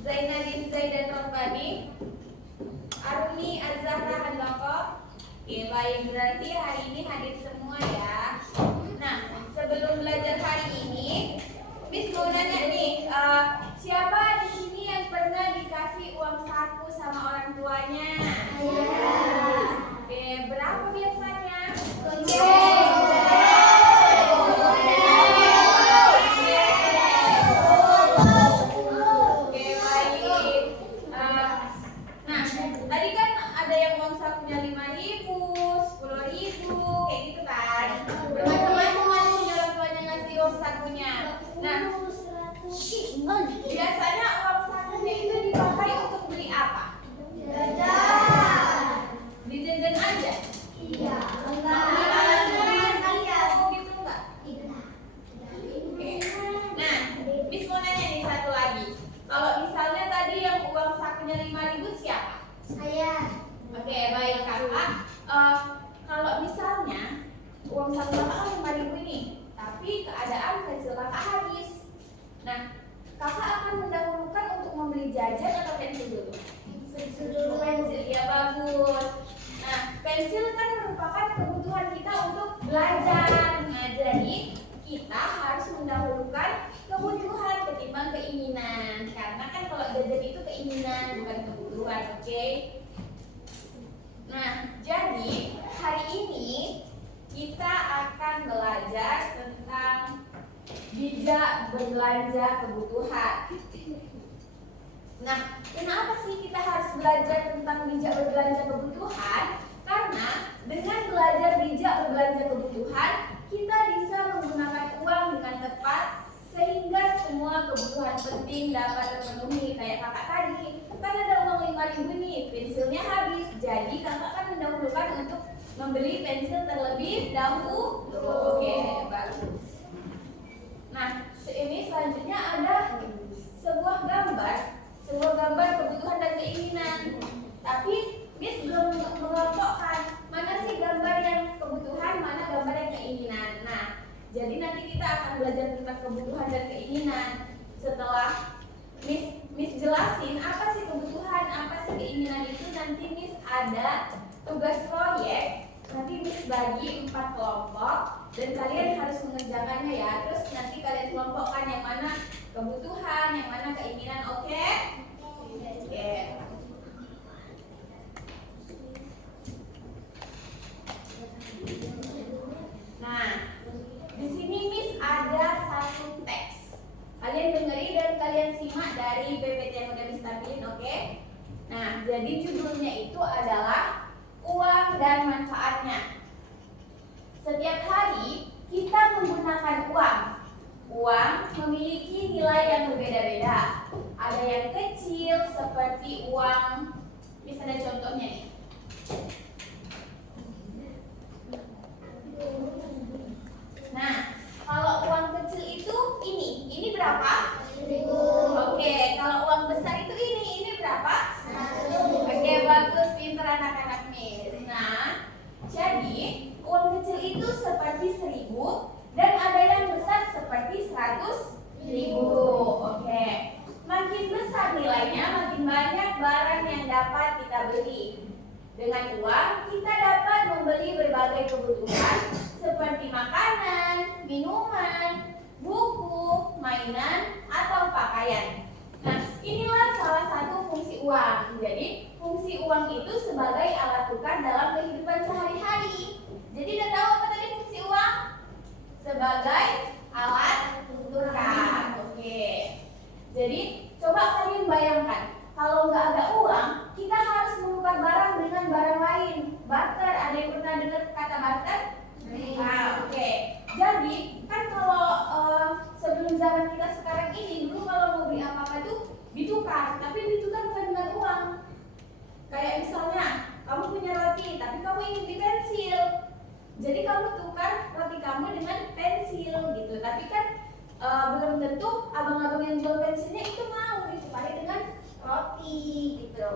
Zainadin Zaidan Robbani, Aruni Azhara Handoko. Oke, baik, berarti hari ini hadir semua ya. Nah, sebelum belajar hari ini, Miss mau nanya nih, siapa di sini yang pernah dikasih uang saku sama orang tuanya? Oke, berapa biasanya? Tadi kan ada yang uang sakunya 5.000, 10.000, kayak gitu kan. Bermacam-macam sih orang tuanya ngasih uang sakunya. Nah, biasanya uang sakunya itu dipakai untuk beli apa? Beli jajan aja? Iya. Gitu enggak? Oke. Nah, Miss mau nanya nih satu lagi. Kalau misalnya tadi yang uang sakunya 5.000 siapa? Saya. Oke, baik kakak. Kalau misalnya uang saku kakak 5.000 ini, tapi keadaan pensil kakak habis. Nah, kakak akan mendahulukan untuk membeli jajan atau pensil dulu? Pensil, ya bagus. Nah, pensil kan merupakan kebutuhan kita untuk belajar. Nah, jadi kita harus mendahulukan kebutuhan ketimbang keinginan. Karena kan kalau jajan itu keinginan bukan kebutuhan, oke? Nah, jadi hari ini kita akan belajar tentang bijak berbelanja kebutuhan. Nah, kenapa sih kita harus belajar tentang bijak berbelanja kebutuhan? Karena dengan belajar bijak berbelanja kebutuhan, kita bisa menggunakan uang dengan tepat sehingga semua kebutuhan penting dapat terpenuhi. Kayak kakak tadi, kan ada uang 5.000 nih, pensilnya habis, jadi kakak kan mendahulukan untuk membeli pensil terlebih dahulu. Oke, bagus. Nah, ini selanjutnya ada sebuah gambar kebutuhan dan keinginan. Tapi Miss belum mengelompokkan mana sih gambar yang kebutuhan, mana gambar yang keinginan. Nah, jadi nanti kita akan belajar tentang kebutuhan dan keinginan. Setelah Miss jelasin apa sih kebutuhan, apa sih keinginan itu, nanti Miss ada tugas proyek. Nanti Miss bagi 4 kelompok dan kalian harus mengerjakannya ya. Terus nanti kalian kelompokkan yang mana kebutuhan, yang mana keinginan, oke? Oke. Nah, di sini Miss ada satu teks. Kalian dengerin dan kalian simak dari PPT yang udah Miss tampilin, oke? Nah, jadi judulnya itu adalah uang dan manfaatnya. Setiap hari kita menggunakan uang. Uang memiliki nilai yang berbeda-beda. Ada yang kecil seperti uang, misalnya contohnya nih. Nah, kalau uang kecil itu ini berapa? 1.000. Oke, kalau uang besar itu ini berapa? 100. Oke, bagus, pinter anak-anak Miss. Nah, jadi uang kecil itu seperti 1.000 dan ada yang besar seperti 100.000. Oke, makin besar nilainya, makin banyak barang yang dapat kita beli. Dengan uang kita dapat membeli berbagai kebutuhan seperti makanan, minuman, buku, mainan, atau pakaian. Nah, inilah salah satu fungsi uang. Jadi, fungsi uang itu sebagai alat tukar dalam kehidupan sehari-hari. Jadi, udah tahu apa tadi fungsi uang? Sebagai alat tukar. Oke. Jadi, coba kalian bayangkan, kalau nggak ada uang, kita harus menukar barang dengan barang lain. Barter, ada yang pernah dengar kata barter? Nah, oke. Jadi, kan kalau sebelum zaman kita sekarang ini, dulu kalau mau beli apa-apa tuh ditukar, tapi ditukar bukan dengan uang. Kayak misalnya, kamu punya roti, tapi kamu ingin beli pensil. Jadi kamu tukar roti kamu dengan pensil gitu. Tapi kan belum tentu abang-abang yang jual pensilnya itu mau ditukari dengan roti gitu.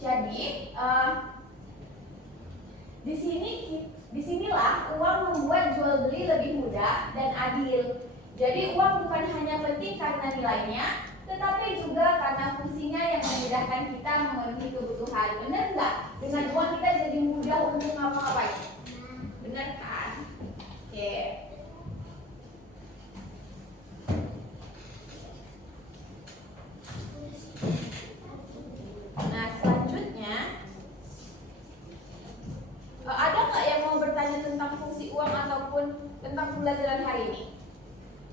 Jadi disinilah uang membuat jual beli lebih mudah dan adil. Jadi uang bukan hanya penting karena nilainya, tetapi juga karena fungsinya yang memudahkan kita memenuhi kebutuhan. Benar nggak? Dengan uang kita jadi mudah untuk ngapa-ngapain. Benar kan? Oke. Nah, selanjutnya ada nggak yang mau bertanya tentang fungsi uang ataupun tentang pembelajaran hari ini?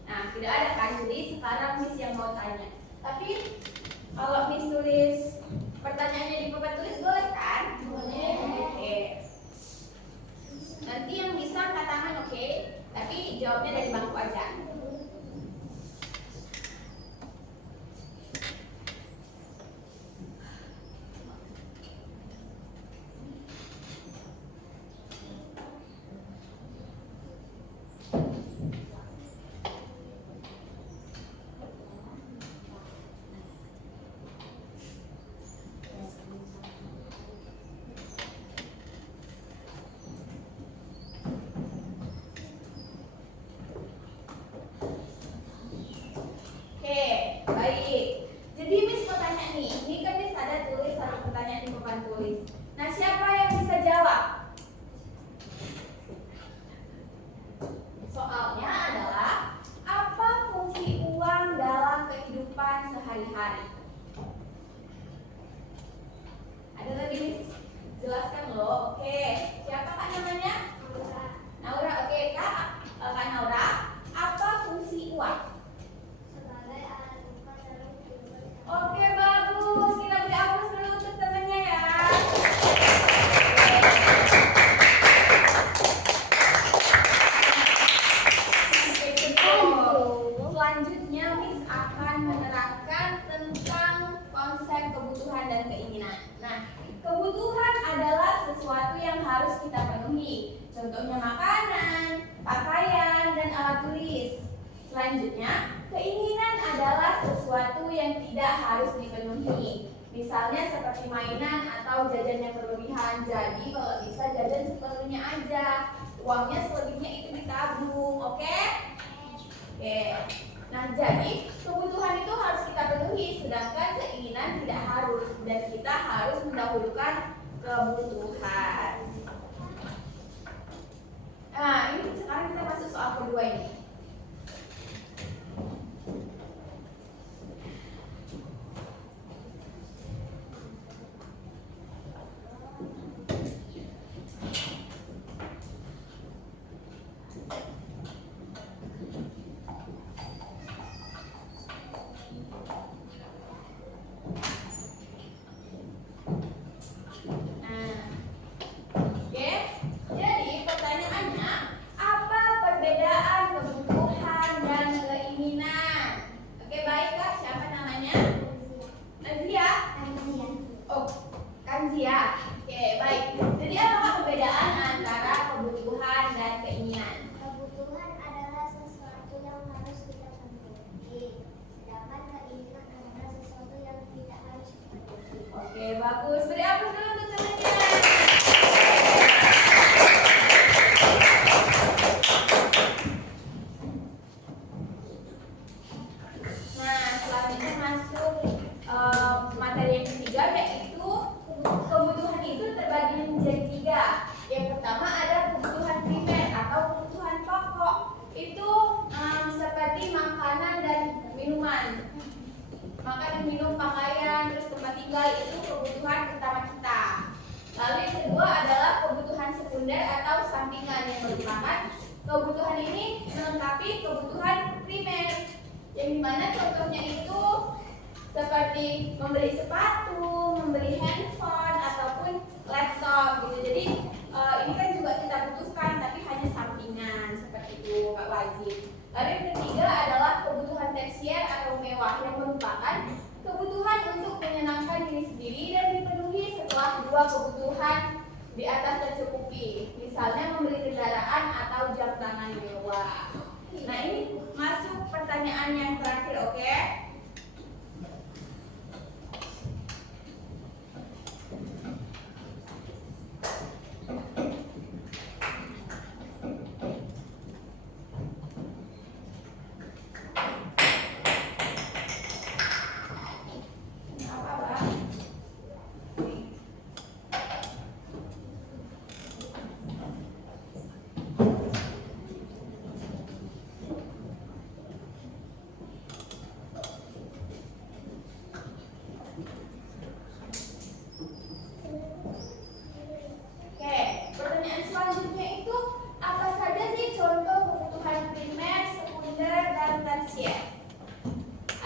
Nah, tidak ada kan? Jadi sekarang Miss yang mau tanya. Tapi kalau Miss tulis pertanyaannya di papan tulis boleh kan? Boleh. Oke. Nanti yang bisa angkat tangan, oke? Tapi jawabnya dari bangku aja. Oke, baik. Jadi Miss mau tanya nih, ini kan Miss ada tulis satu pertanyaan di papan tulis. Nah, siapa yang bisa jawab? Soalnya adalah apa fungsi uang dalam kehidupan sehari-hari? Ada lagi Miss? Jelaskan loh. Oke, siapa Kak namanya? Naura. Oke, Kak Naura. Apa fungsi uang? Sebagai alat tukar dalam kehidupan. Oke, bagus. Kita beri aplaus dulu untuk temannya ya. Oke, cukup. Selanjutnya Miss akan menerangkan tentang konsep kebutuhan dan keinginan. Nah, kebutuhan adalah sesuatu yang harus kita penuhi. Contohnya makanan, pakaian, dan alat tulis. Selanjutnya, keinginan adalah sesuatu yang tidak harus dipenuhi. Misalnya seperti mainan atau jajan yang berlebihan. Jadi kalau bisa jajan seperlunya aja. Uangnya selebihnya itu ditabung, oke? Oke. Nah, jadi kebutuhan itu harus kita penuhi, sedangkan keinginan tidak harus. Dan kita harus mendahulukan kebutuhan. Nah, ini sekarang kita masuk soal kedua ini. Oke, jadi pertanyaannya, apa perbedaan kebutuhan dan keinginan? Oke, baik Kak, siapa namanya? Nazia? Oh, Kanzia. Oke, baik. Jadi apa perbedaan antara kebutuhan dan keinginan? Kebutuhan adalah sesuatu yang harus kita penuhi, sedangkan keinginan adalah sesuatu yang tidak harus kita penuhi. Oke, bagus. Beri aplaus dulu untuk temannya. Nah, selanjutnya masuk materi yang ketiga, yaitu kebutuhan itu terbagi menjadi tiga. Yang pertama ada kebutuhan primer atau kebutuhan pokok. Itu seperti makanan dan minuman. Makan dan minum, pakaian, terus tempat tinggal itu kebutuhan pertama kita. Lalu yang kedua adalah kebutuhan sekunder atau sampingan yang merupakan kebutuhan ini melengkapi kebutuhan primer. Yang dimana contohnya itu seperti membeli sepatu, membeli handphone ataupun laptop gitu. Jadi ini kan juga kita butuhkan tapi hanya sampingan seperti itu, Pak wajib. Lalu yang ketiga adalah kebutuhan tersier atau mewah yang merupakan kebutuhan untuk menyenangkan diri sendiri dan dipenuhi setelah dua kebutuhan di atas tercukupi. Misalnya membeli kendaraan atau jam tangan mewah. Nah, ini masuk pertanyaan yang terakhir, oke?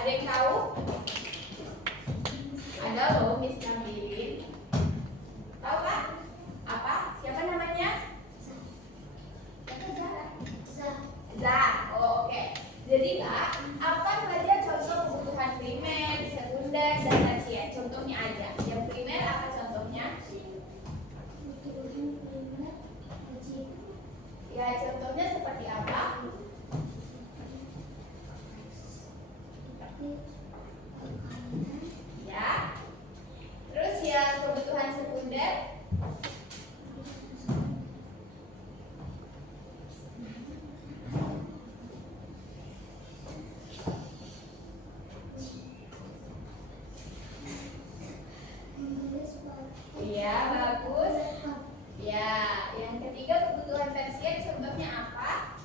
Ada yang tahu? Ada loh Miss Nabilin. Tahu kan? Apa? Siapa namanya? Za. Oh, oke. Jadi Kak, apa saja contoh kebutuhan primer, sekunder, dan tersier? Contohnya aja. Yang primer apa contohnya? Ya, contohnya seperti apa? Ya. Terus yang kebutuhan sekunder? Iya, bagus. Ya, yang ketiga kebutuhan tersier contohnya apa?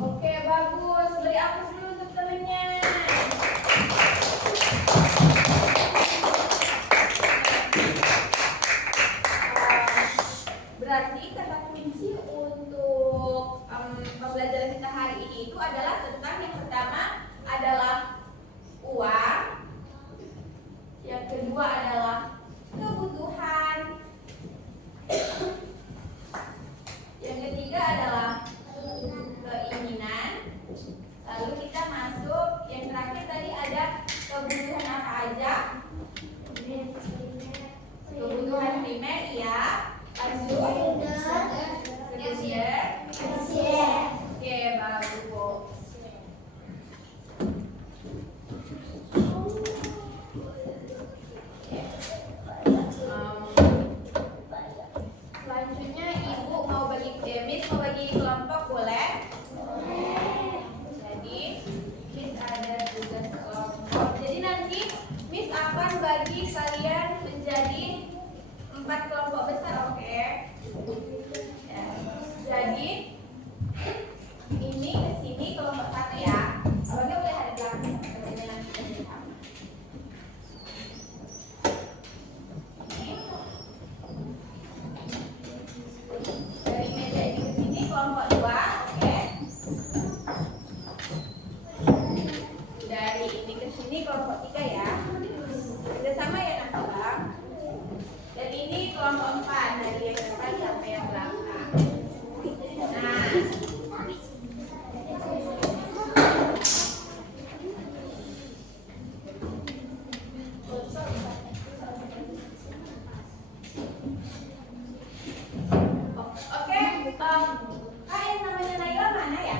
Oke, bagus. Beri aplaus dulu untuk temennya. Berarti kata kunci untuk pembelajaran kita hari ini itu adalah tentang yang pertama adalah uang, yang kedua adalah kebutuhan, yang ketiga adalah keinginan, lalu kita masuk yang terakhir tadi ada kebutuhan apa aja? Kebutuhan primer, ya. Lanjut. Sekunder. Oke, bagus. Selanjutnya Ibu mau bagi Miss mau bagi kelompok boleh? Jadi Miss ada tugas kelompok. Jadi nanti Miss akan bagi kalian menjadi 4 kelompok besar, oke? Ya. Jadi ini ke sini kelompok 1 ya. Abangnya boleh ada di belakang teman-temannya nanti kita sama. Dari meja ini ke sini kelompok 2, oke? Dari ini ke sini kelompok 3 ya. Sudah sama ya nanti Bang? Dan ini kelompok 4 dari yang depan sampai yang belakang. Nah, oke, Kak yang namanya Naila mana ya?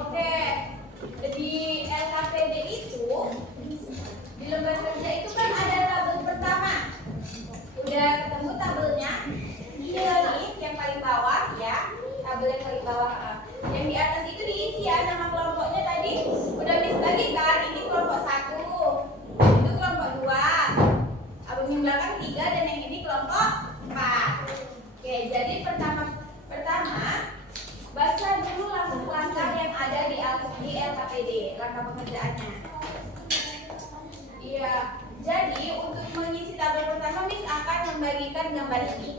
Oke, di LKPD itu di lembar kerja itu kan ada tabel pertama. Udah ketemu tabelnya? Iya nih, yang paling bawah ya. Tabel yang paling bawah. Yang di atas itu diisi ya nama kelompoknya tadi. Udah Miss bagi kan? Ini kelompok 1. Itu kelompok 2. Abang yang belakang 3 dan yang ini kelompok 4. Oke, jadi pertama baca dulu langkah-langkah yang ada di LKPD, langkah pekerjaannya. Iya, jadi untuk mengisi tabel pertama, Miss akan membagikan gambar ini.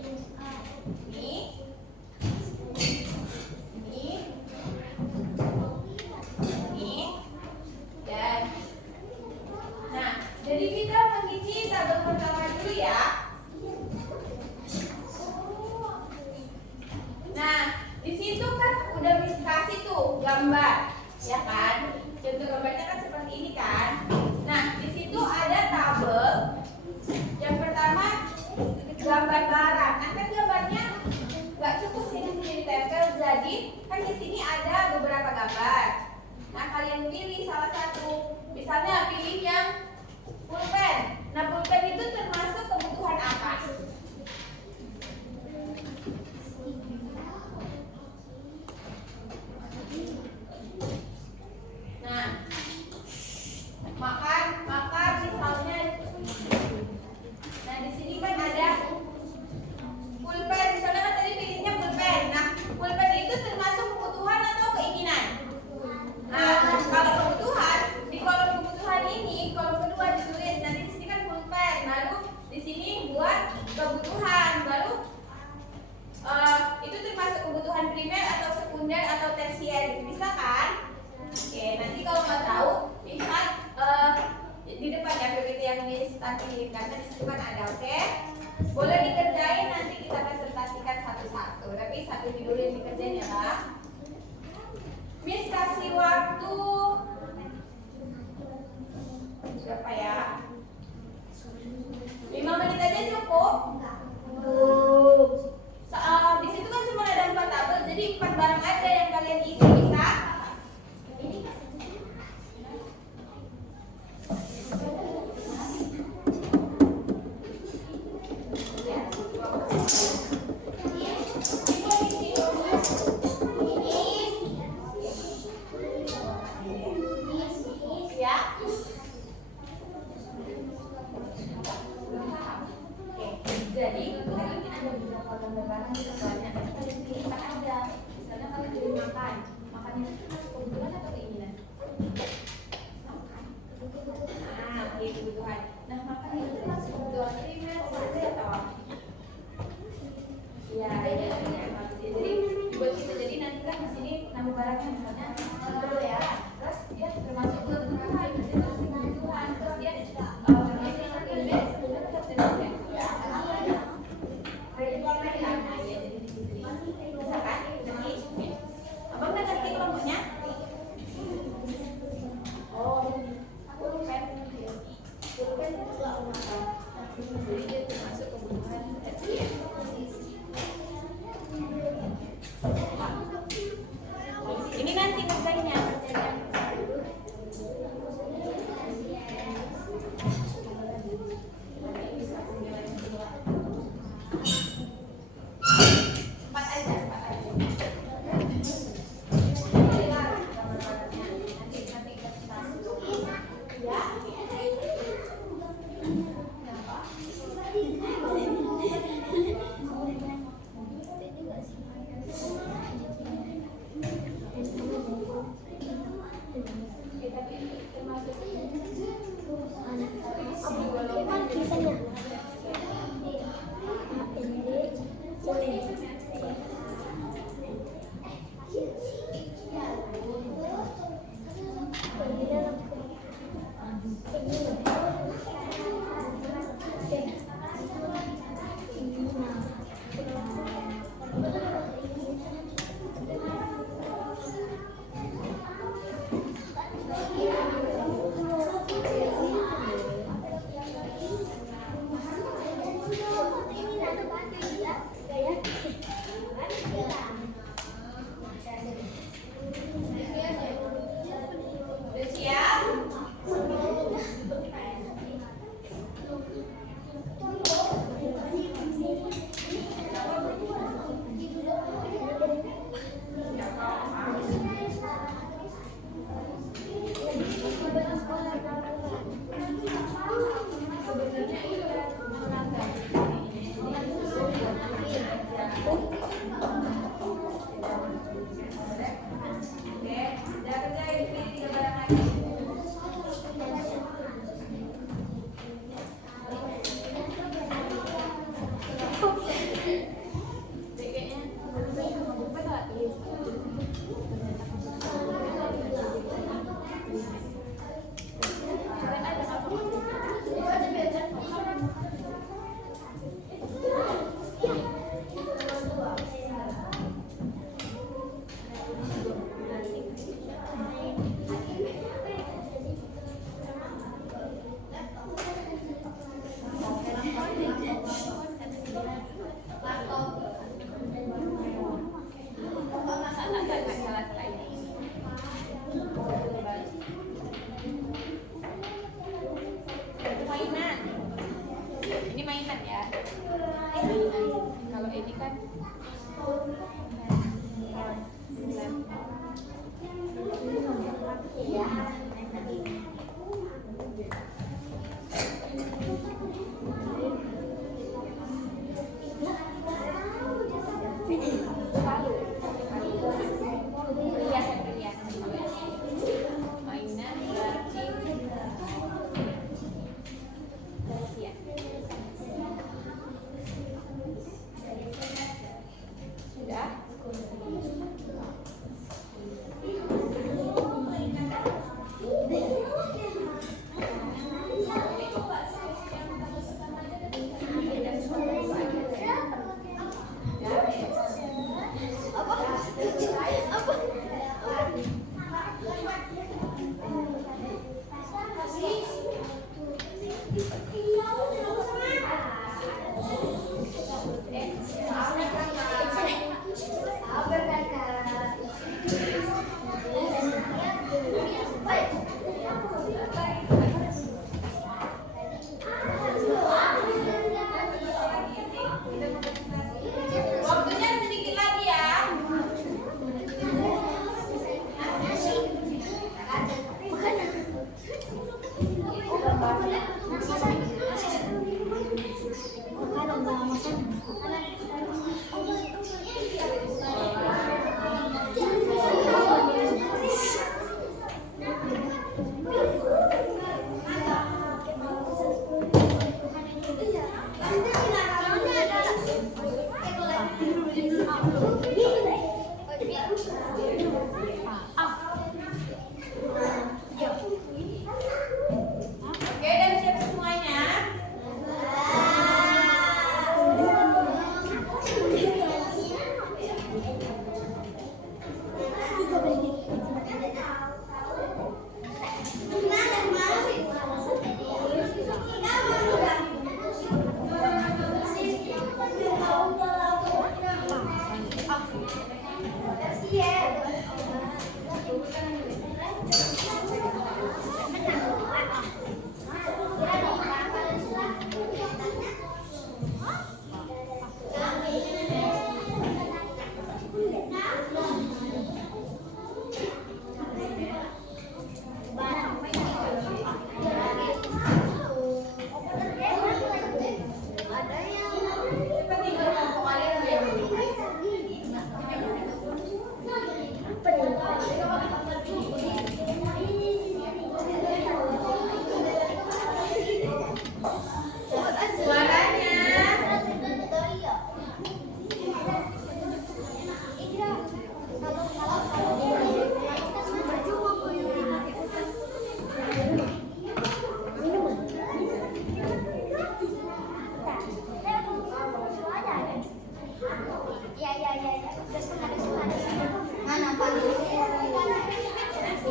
Ini, dan nah, jadi kita mengisi tabel pertama dulu ya. Nah, di situ kan udah Miss kasih tuh gambar, ya kan? Contoh gambarnya kan seperti ini kan? Nah, di situ ada tabel. Yang pertama gambar barang. Nah, kan gambarnya nggak cukup sini ditempel, jadi kan di sini ada beberapa gambar. Nah, kalian pilih salah satu. Misalnya pilih yang pulpen. Nah, pulpen itu termasuk kebutuhan apa? karena di situ kan ada, oke? Boleh dikerjain, nanti kita presentasikan satu-satu. Tapi satu ini dulu yang dikerjain ya, Kak. Miss kasih waktu berapa ya? 5 menit aja cukup? Di situ kan cuma ada 4 tabel, jadi 4 barang aja yang kalian isi, bisa? Ya? Jadi hari ini ada beberapa gambaran yang banyak. Kalian pilih apa aja. Misalnya kalian pilih makan. Makannya itu masuk kebutuhan atau keinginan? Oke, kebutuhan. Nah, makan itu masuk kebutuhan primer, sekunder atau apa? Ya. Jadi buat kita jadi nanti kan di sini nambah barangnya misalnya dulu ya. Terus dia termasuk kebutuhan, kebutuhan. Terus dia termasuk yang primer, sekunder atau tersier? Abang udah ngerti kelompoknya? Oh, pulpen juga jadi dia termasuk kebutuhan tersier. Ini nanti kerjanya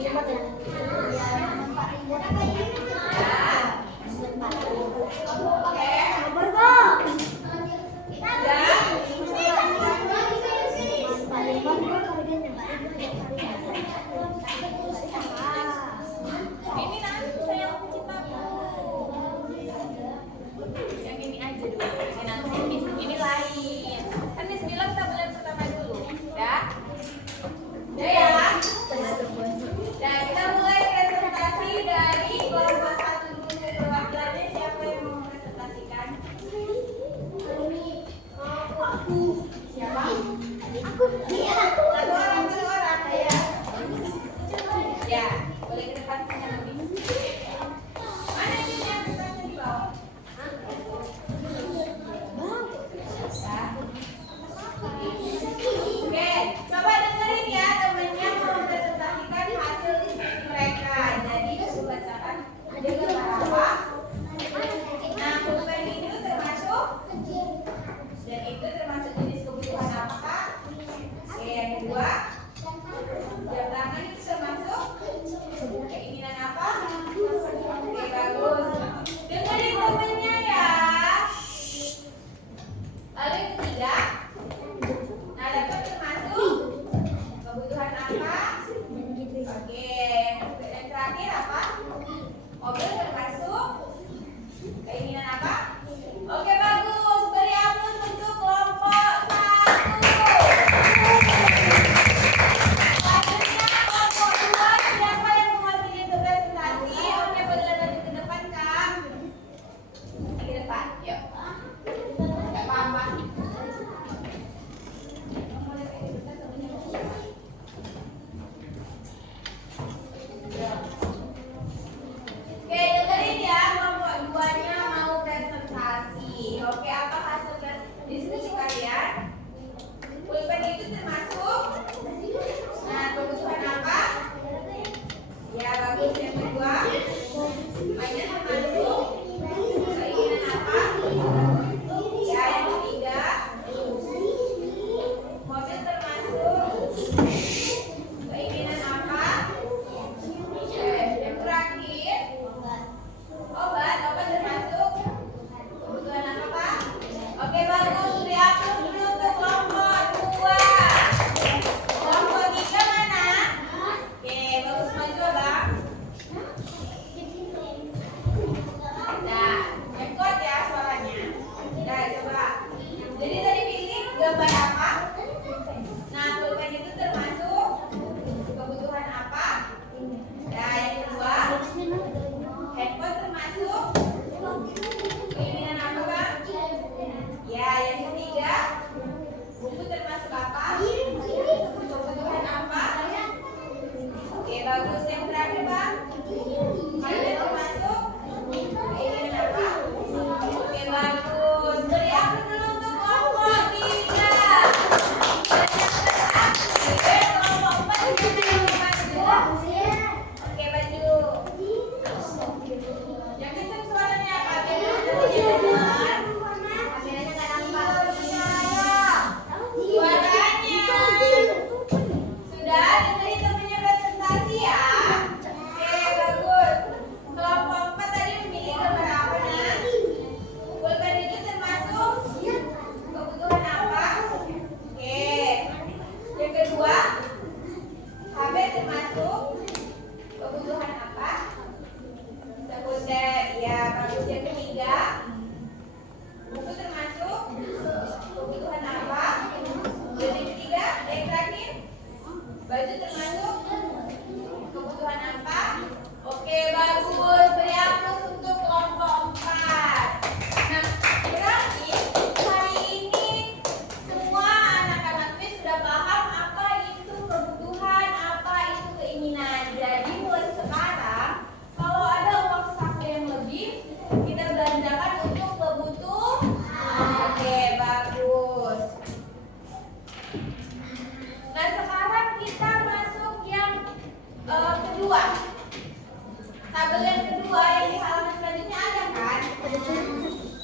Ini nanti saya kunci tabung. Yang ini aja dulu. Ini nanti ini lain. Kan Miss bilang tabel yang pertama dulu. Ya. Udah ya. Dan kita mulai presentasi dari kelompok 1 dulu. Perwakilannya siapa yang mau presentasikan? Siapa? Satu orang. Ya. Ya, boleh ke depan sana lebih. Mana ini yang berasnya di bawah? Ya. Oke, coba dengerin ya temennya mau presentasikan hasil diskusi mereka. Jadi bacakan ada gambar apa? Nah, pulpen itu termasuk dan itu termasuk jenis kebutuhan apa, Kak? Oke, yang kedua, jam tangan itu termasuk keinginan apa? Oke, bagus. Dengerin temennya ya. Lalu yang ketiga, nada pot termasuk kebutuhan apa? Oke, yang terakhir apa? Mobil termasuk keinginan apa? Oke, bagus. Beri aplaus untuk kelompok 1. Selanjutnya kelompok 2, siapa yang mewakili untuk presentasi? Oke, boleh lanjut ke depan, Kak. Ke depan, yuk. Gak apa-apa. Oke, dengerin ya, kelompok 2-nya mau presentasi. Oke, apa hasil diskusi kalian? Pulpen itu termasuk kebutuhan apa? Ya, bagus. Yang kedua, mainnya termasuk keinginan apa? Ya, yang ketiga, mobil termasuk keinginan apa? Yang terakhir, obat termasuk kebutuhan apa, Pak? Oke, bagus. Beri aplaus dulu untuk kelompok 2. Kelompok 3 mana? Oke, bagus, maju, Bang. Nah, yang kuat ya suaranya. Nah, coba. Jadi tadi pilih gambar apa? Nah, pulpen itu termasuk kebutuhan apa? Nah, yang kedua, handphone termasuk keinginan apa, Bang? Ya, yang ketiga, buku termasuk apa? Kebutuhan apa? Oke, bagus. Yang terakhir, Bang, mainan termasuk keinginan apa? Oke, bagus. Beri aplaus dulu untuk kelompok 3. Oke, kelompok 4 siapa yang mau maju? Oke, maju. Yang kencang suaranya, kameranya dengar. Kameranya nggak nampak. Suaranya. Sudah dengerin temennya presentasi ya. Oke, bagus. Kelompok 4 tadi memilih gambar apa, Nak? Pulpen itu termasuk kebutuhan apa? Oke. Yang kedua, HP termasuk kebutuhan apa? Sekunder. Ya, bagus. Yang ketiga, buku termasuk kebutuhan apa? Dan yang ketiga, yang terakhir, baju termasuk kebutuhan apa? Oke, bagus. Beri aplaus untuk kelompok 4. Nah, berarti hari ini semua anak-anak Miss sudah paham apa itu kebutuhan, apa itu keinginan. Jadi mulai sekarang, kalau ada uang saku yang lebih, kita belanjakan untuk kebutuhan. Oke, bagus. Nah, sekarang kita masuk yang kedua. Tabel yang kedua yang di halaman selanjutnya ada kan?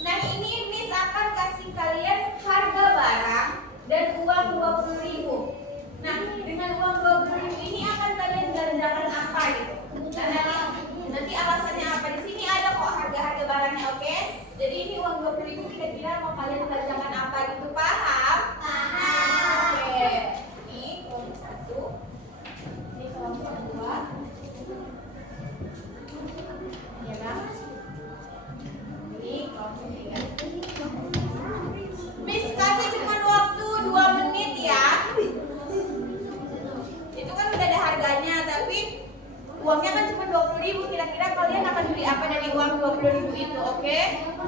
Nah, ini Miss akan kasih kalian harga barang dan uang 20.000. Nah, dengan uang 20.000 ini akan kalian belanjakan apa gitu? Dan nanti alasannya apa? Di sini ada kok harga-harga barangnya, oke? Jadi ini uang 20.000 kira-kira mau kalian belanjakan apa gitu? Paham? Paham. Oke. Ini kelompok 1. Ini kelompok 2. Ya kan? Ini kelompok 3. Miss kasih cuma waktu 2 menit ya. Itu kan udah ada harganya, tapi uangnya kan cuma 20.000. Kira-kira kalian akan beli apa dari uang 20.000 itu, oke?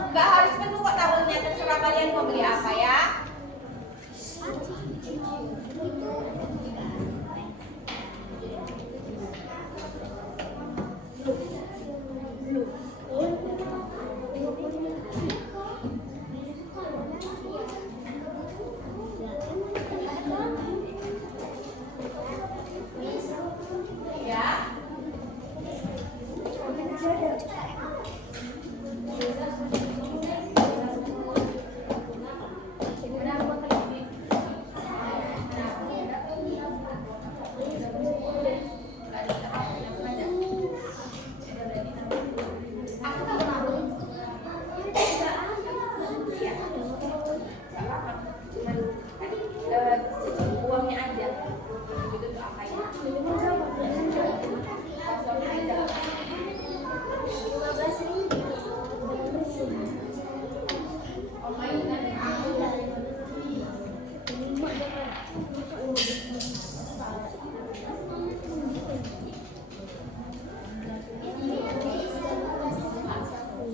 Gak harus penuh kok tahunnya, terserah kalian mau beli apa ya. Uangnya aja. Itu tuh apa ya? Kosongnya aja. Oh, mainan aku.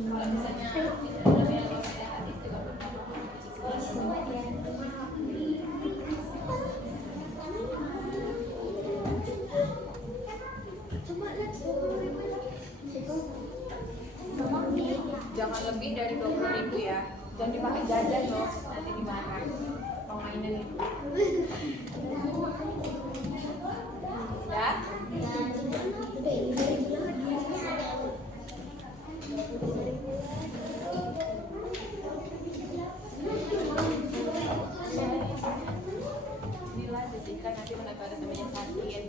Kalau misalnya jangan lebih dari 20.000 ya. Jangan dipakai jajan loh, nanti dimarah. Mau mainan itu. Ya? Inilah sisihkan, nanti mana tahu ada temannya sakit.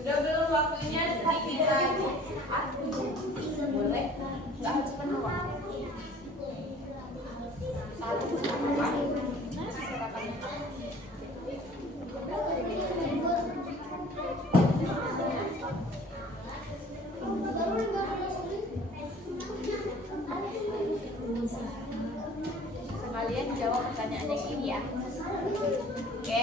Sudah belum waktunya sedikit lagi. Boleh? Nggak harus penuh waktu. Satu, sekalian jawab pertanyaan yang ini ya. Oke?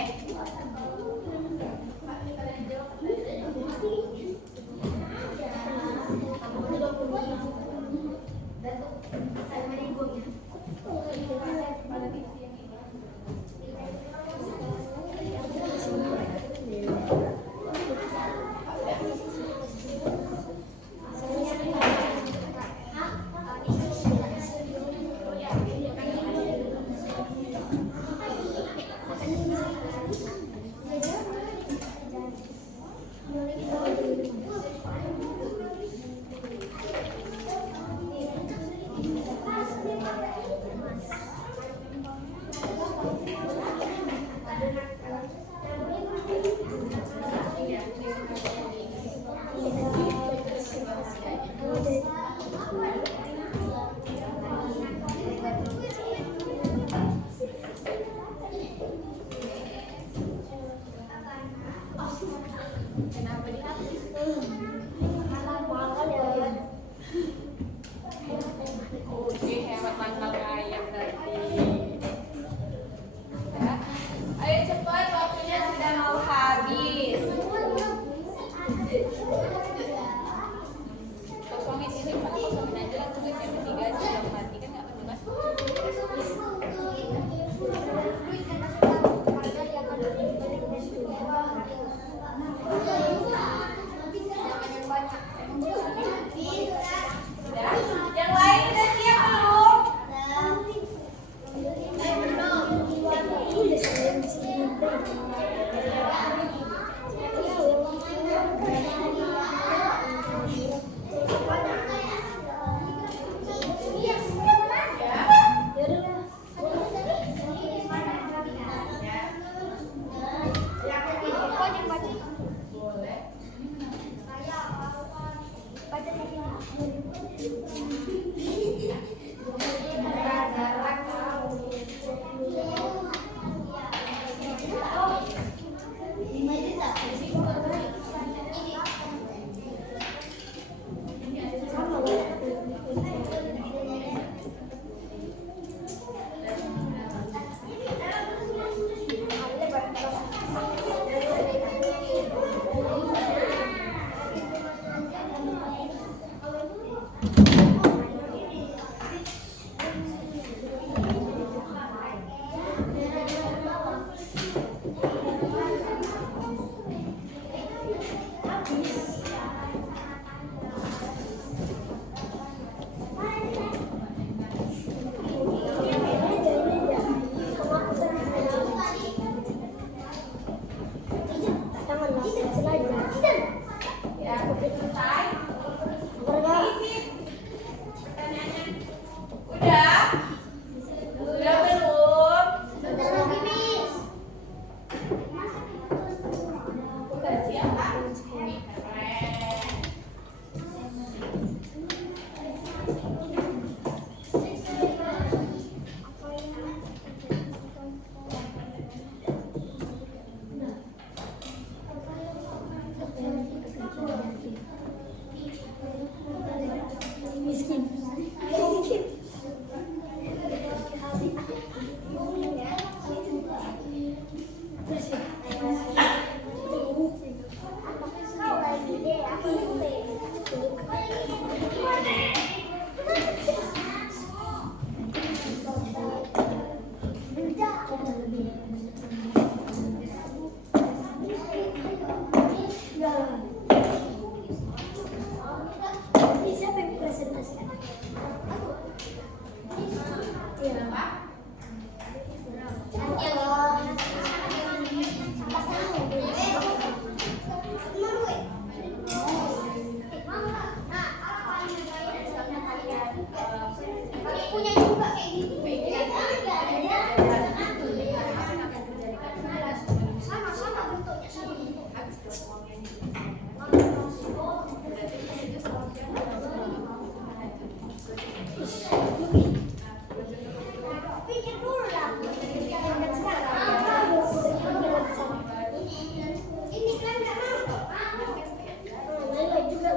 Kenapa dihapus? Oke, hemat tanggal ayam tadi. Ya. Ayo cepat, waktunya sudah mau habis. Kosongin ini, kosongin aja lah, tulis yang ketiga sudah mati kan nggak penuh. Yang lain udah siap belum? Pikir dulu lah. Jangan sekarang. Ini kan nggak masuk. Ini juga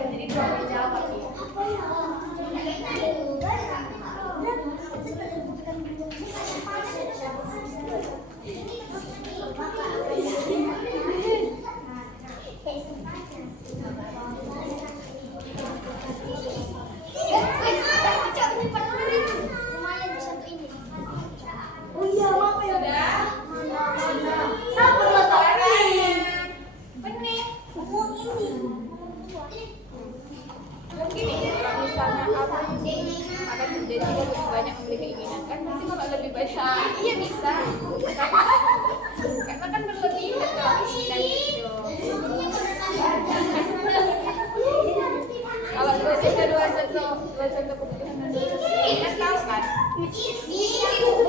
Jadi belum jawab. Oh iya, apa ya? Sudah? Sabar lah, Benih. ini. Mungkin ini kalau misalnya apa akan terjadi kalau lebih banyak membeli keinginan kan pasti kalau lebih banyak iya bisa karena kan berlebihan kalau keinginan itu kalau dua contoh kebutuhan dan dua contoh keinginan tahu kan dulu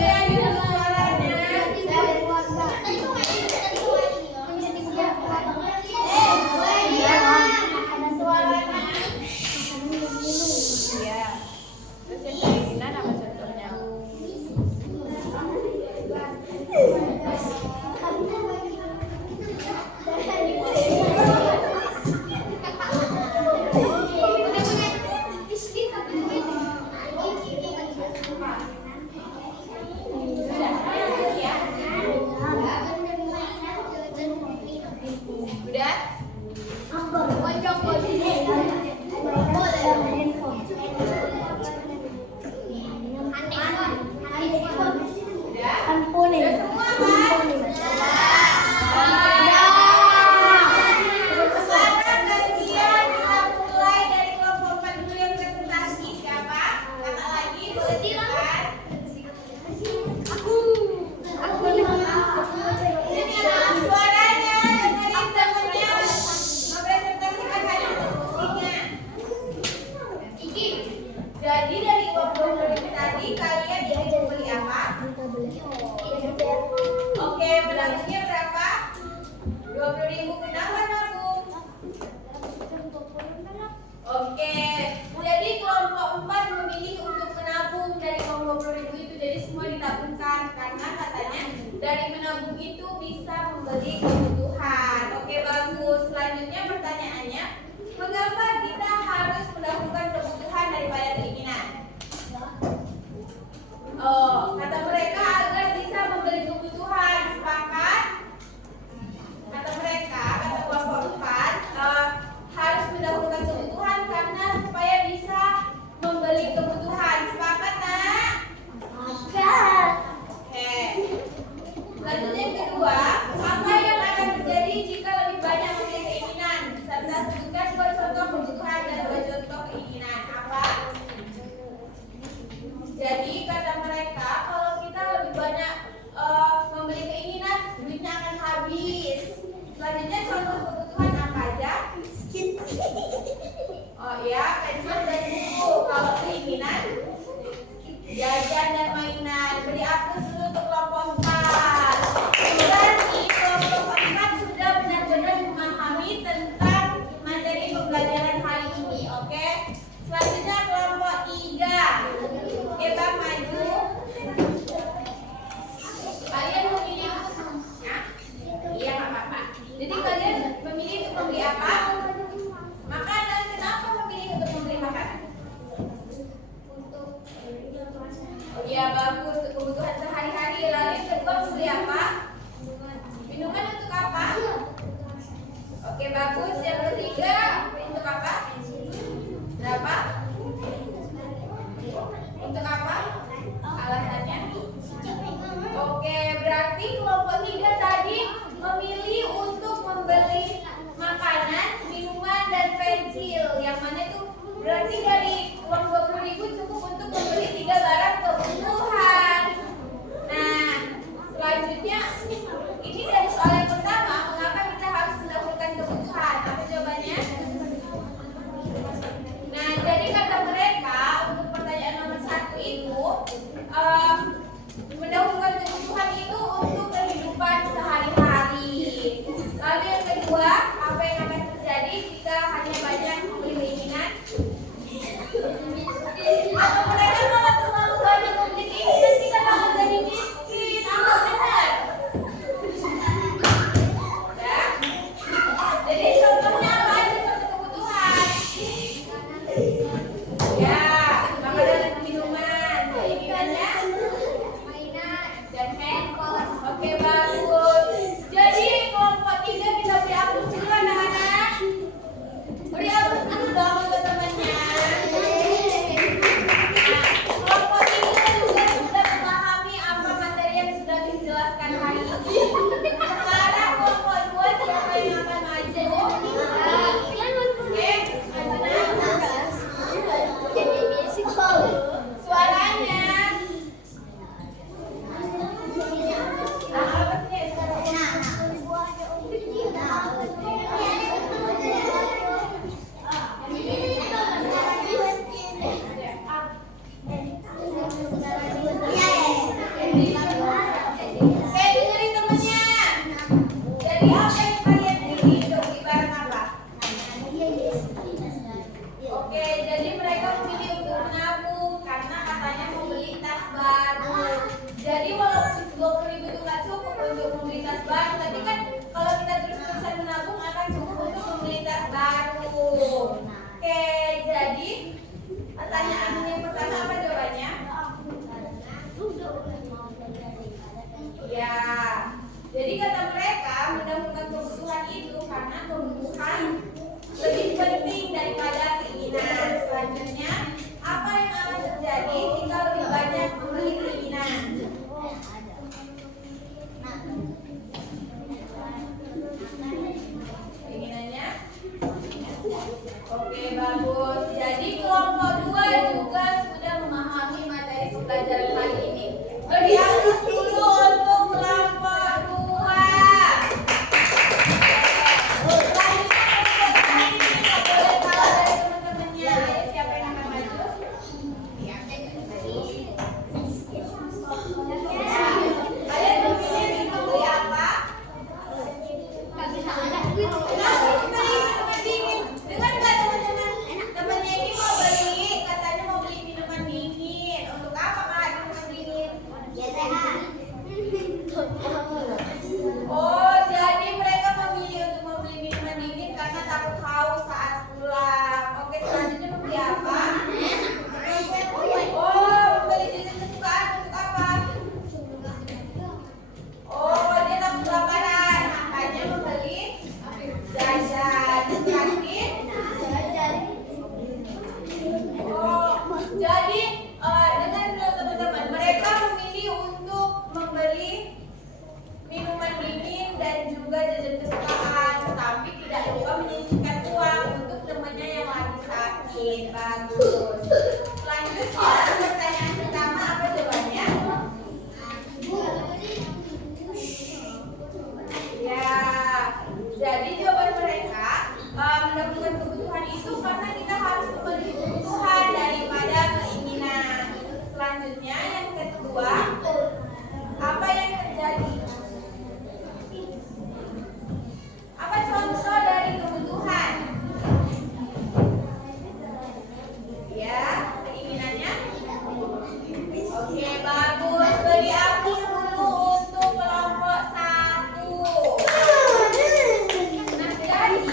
ya gitu suaranya iya terus yang keinginan apa contohnya udah Ampuni. udah semua kan sekarang gantian kita mulai dari kelompok 4 dulu yang presentasi siapa kakak lagi boleh silakan ini suaranya dengerin temennya mempresentasikan hasil diskusinya jadi dari uang 20.000 tadi kalian ingin membeli apa? Oke, belanja berapa? 20.000 kenapa nabung? Oke, jadi kelompok 4 memilih untuk menabung dari uang 20.000 itu jadi semua ditabungkan karena katanya dari menabung itu bisa membeli kebutuhan. Oke, bagus. Selanjutnya pertanyaannya, mengapa kita harus mendahulukan kebutuhan daripada keinginan? Oh, kata mereka agar bisa membeli kebutuhan. Sepakat? Kata mereka, kata kelompok 4 harus mendahulukan kebutuhan karena supaya bisa membeli kebutuhan. Sepakat, nak? Oke. Selanjutnya yang kedua, apa yang akan terjadi jika lebih banyak membeli keinginan? Serta sebutkan 2 contoh kebutuhan dan 2 contoh keinginan. Apa? Jadi kata mereka kalau kita lebih banyak membeli keinginan duitnya akan habis. Selanjutnya contoh kebutuhan apa aja? Oh ya, pensil dan buku. Kalau keinginan jajan dan mainan. Beri aplaus dulu untuk kelompok 4. Berarti kelompok 4 sudah benar-benar memahami tentang materi pembelajaran hari ini. Oke. Selanjutnya kelompok 3. Oke, Bang maju. Kalian memilih ya? Iya, nggak apa-apa. Jadi kalian memilih untuk membeli apa? Makanan. Kenapa memilih untuk membeli makanan? Oh iya, bagus. Kebutuhan sehari-hari. Lalu yang kedua membeli apa? Minuman untuk apa? Oke, bagus. Yang ketiga untuk apa? Berapa? Untuk apa? Alasannya? Oke, berarti kelompok 3 tadi memilih untuk membeli makanan, minuman, dan pensil. Yang mana itu berarti dari uang 20.000 cukup untuk membeli 3 barang kebutuhan. Nah, selanjutnya ini dari soal yang pertama, mengapa kita harus mendahulukan kebutuhan? Apa jawabannya? Nah, jadi kata mereka untuk pertanyaan nomor 1 itu mendahulukan kebutuhan itu untuk kehidupan Sekarang kelompok 2 siapa yang akan maju? Oke, suaranya. Nah, apa sih sekarang? Oke, dengerin temennya. Jadi apa yang kalian pilih? Coba ibarat apa? Oke, jadi mereka memilih untuk menabung karena katanya mau beli tas baru. Jadi walaupun 20.000 itu nggak cukup untuk membeli tas baru, tapi kan kalau kita terus-terusan menabung akan cukup untuk membeli tas baru. Oke, jadi pertanyaan yang pertama apa jawabannya? Ya, jadi kata mereka mendahulukan kebutuhan itu karena kebutuhan lebih penting daripada keinginan. Selanjutnya, apa yang akan terjadi jika lebih banyak membeli keinginan? Keinginannya? Oke, bagus. Jadi kelompok 2 juga sudah memahami materi pembelajaran kali ini. Beri aplaus dulu untuk kelompok 2. Selanjutnya kelompok 3 ini nggak boleh kalah dari teman-temannya. Ayo, siapa yang akan maju? Kalian memilih membeli apa? Minuman dingin. Dengar nggak teman-teman? Temannya ini mau beli, katanya mau beli minuman dingin. Untuk apa kak minuman dingin? Oh, jadi mereka memilih untuk membeli minuman dingin karena takut haus saat pulang. Oke, selanjutnya membeli apa? Oh, membeli jajan kesukaan untuk apa? Oh, dia takut kelaparan, makanya membeli jajan. Terakhir, oh, jadi dengar dulu teman-teman, mereka memilih untuk membeli minuman dingin dan juga jajan kesukaan, tetapi tidak lupa menyisihkan uang untuk temannya yang lagi sakit. Bagus. Selanjutnya, pertanyaan pertama apa jawabannya? Ya, jadi jawaban mereka mendapatkan kebutuhan itu karena kita harus membeli kebutuhan daripada keinginan. Selanjutnya yang kedua, apa yang terjadi? Apa contoh dari kebutuhan? Ya, keinginannya? Oke, bagus. Beri aplaus dulu untuk kelompok 1. Nah, jadi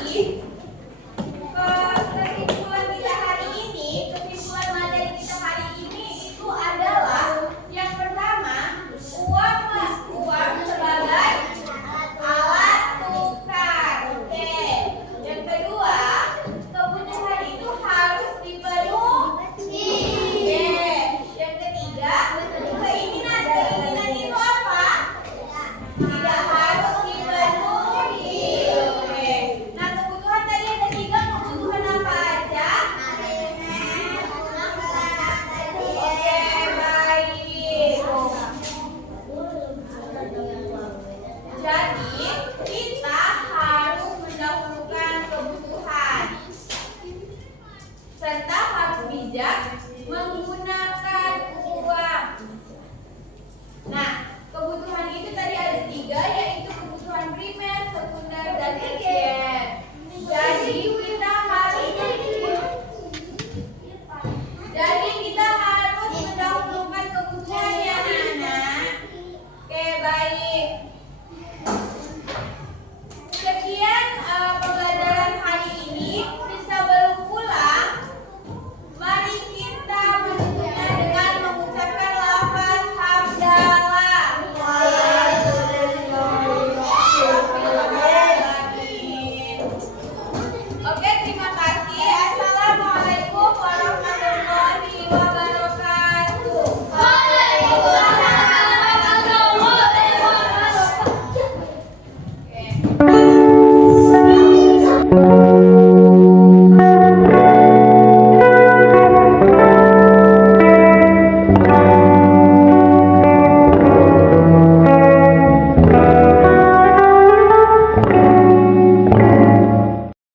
kesimpulan kita hari ini, kesimpulan materi kita hari ini itu adalah yang pertama, uang sebagai alat tukar. Oke. Yang kedua, kebutuhan itu harus dipenuhi. Oke. Yang ketiga, keinginan itu apa? Tidak harus dipenuhi. Oke. Nah, kebutuhan tadi ada 3, kebutuhan apa aja? Oke, baik. Jadi, kita harus mendahulukan kebutuhan serta harus bijak menggunakan uang. Nah, kebutuhan itu tadi ada 3, yaitu kebutuhan primer, sekunder, dan tersier. Jadi kita harus mendahulukan kebutuhan yang anak. Oke, baik.